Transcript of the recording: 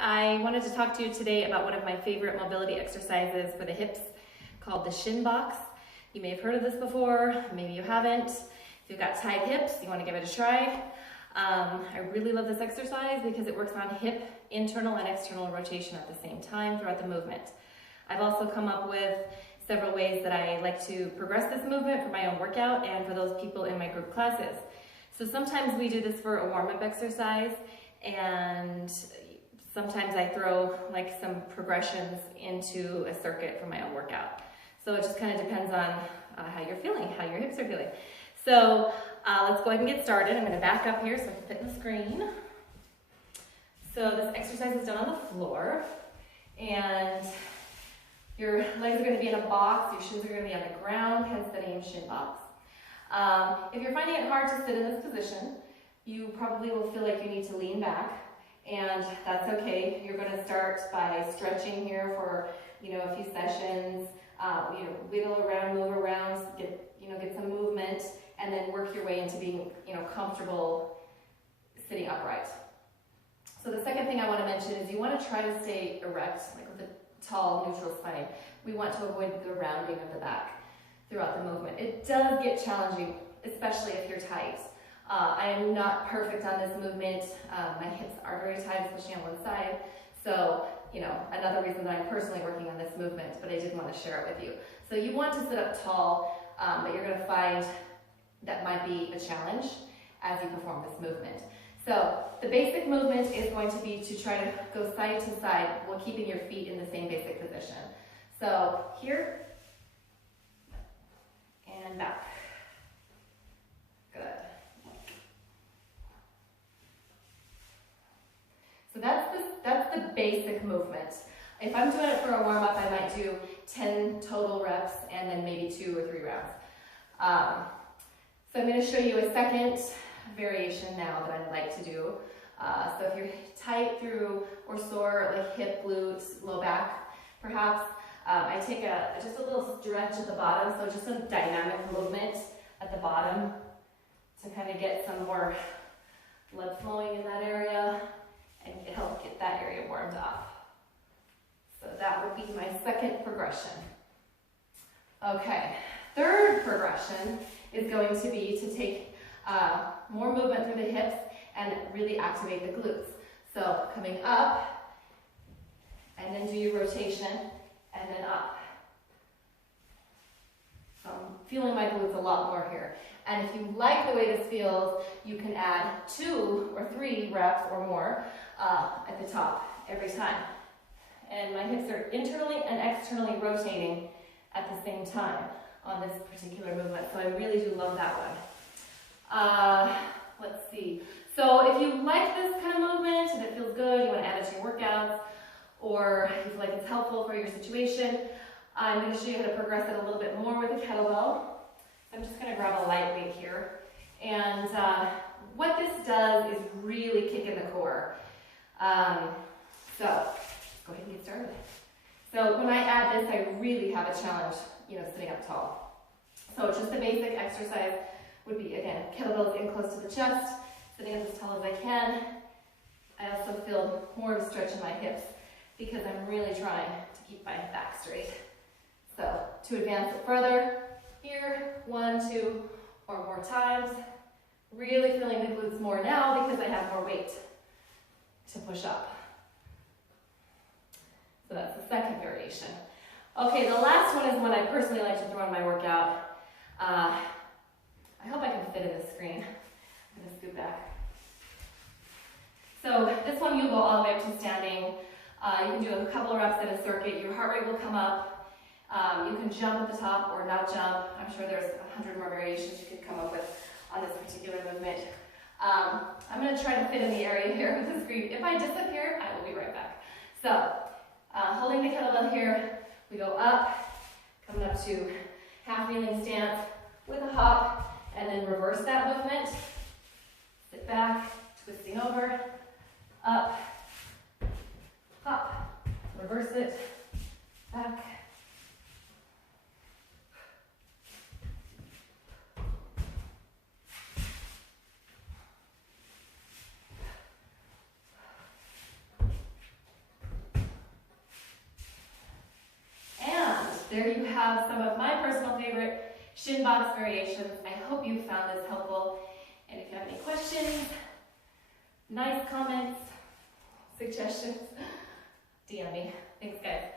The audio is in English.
I wanted to talk to you today about one of my favorite mobility exercises for the hips called the Shin box. You may have heard of this before, maybe you haven't. If you've got tight hips, you want to give it a try. I really love this exercise because it works on hip internal and external rotation at the same time throughout the movement. I've also come up with several ways that I like to progress this movement for my own workout and for those people in my group classes. So sometimes we do this for a warm-up exercise, and sometimes I throw like some progressions into a circuit for my own workout. So it just kind of depends on how you're feeling, how your hips are feeling. So let's go ahead and get started. I'm going to back up here so I can fit in the screen. So this exercise is done on the floor, and your legs are going to be in a box, your shins are going to be on the ground, hence the name Shin box. If you're finding it hard to sit in this position, you probably will feel like you need to lean back, and that's okay. You're going to start by stretching here for a few sessions. Wiggle around, move around, get some movement, and then work your way into being comfortable sitting upright. So the second thing I want to mention is you want to try to stay erect, like with a tall, neutral spine. We want to avoid the rounding of the back throughout the movement. It does get challenging, especially if you're tight. I am not perfect on this movement. My hips are very tight, especially on one side. So, another reason that I'm personally working on this movement, but I did want to share it with you. So you want to sit up tall, but you're going to find that might be a challenge as you perform this movement. So the basic movement is going to be to try to go side to side while keeping your feet in the same basic position. So here and back. Good. So that's the basic movement. If I'm doing it for a warm-up, I might do 10 total reps and then maybe 2 or 3 rounds. So I'm going to show you a second variation now that I'd like to do. So if you're tight through or sore, like hip, glutes, low back, perhaps, I take just a little stretch at the bottom, so just a dynamic movement at the bottom to kind of get some more blood flowing in that area and help get that area warmed up. So that would be my second progression. Okay, third progression is going to be to take more movement through the hips and really activate the glutes. So coming up, and then do your rotation, and then up. So I'm feeling my glutes a lot more here. And if you like the way this feels, you can add 2 or 3 reps or more at the top every time. And my hips are internally and externally rotating at the same time on this particular movement. So I really do love that one. Let's see. So if you like this kind of movement and it feels good, you want to add it to your workouts, or you feel like it's helpful for your situation, I'm going to show you how to progress it a little bit more with a kettlebell. I'm just going to grab a light weight here. And what this does is really kick in the core. So let's go ahead and get started. So when I add this, I really have a challenge, sitting up tall. So just the basic exercise would be, again, kettlebells in close to the chest, sitting up as tall as I can. I also feel more of a stretch in my hips because I'm really trying to keep my back straight. So to advance it further, here, 1, 2, or more times. Really feeling the glutes more now because I have more weight to push up. So that's the second variation. Okay, the last one is one I personally like to throw in my workout. I hope I can fit in the screen. I'm going to scoot back. So this one you'll go all the way up to standing. You can do a couple of reps in a circuit. Your heart rate will come up. You can jump at the top or not jump. I'm sure there's 100 more variations you could come up with on this particular movement. I'm going to try to fit in the area here with the screen. If I disappear, I will be right back. So holding the kettlebell here, we go up, coming up to half kneeling stance with a hop, and then reverse that movement. Sit back, twisting over, up, hop, reverse it, back. there you have some of my personal favorite shin box variations. I hope you found this helpful. And if you have any questions, nice comments, suggestions, DM me. Thanks, guys.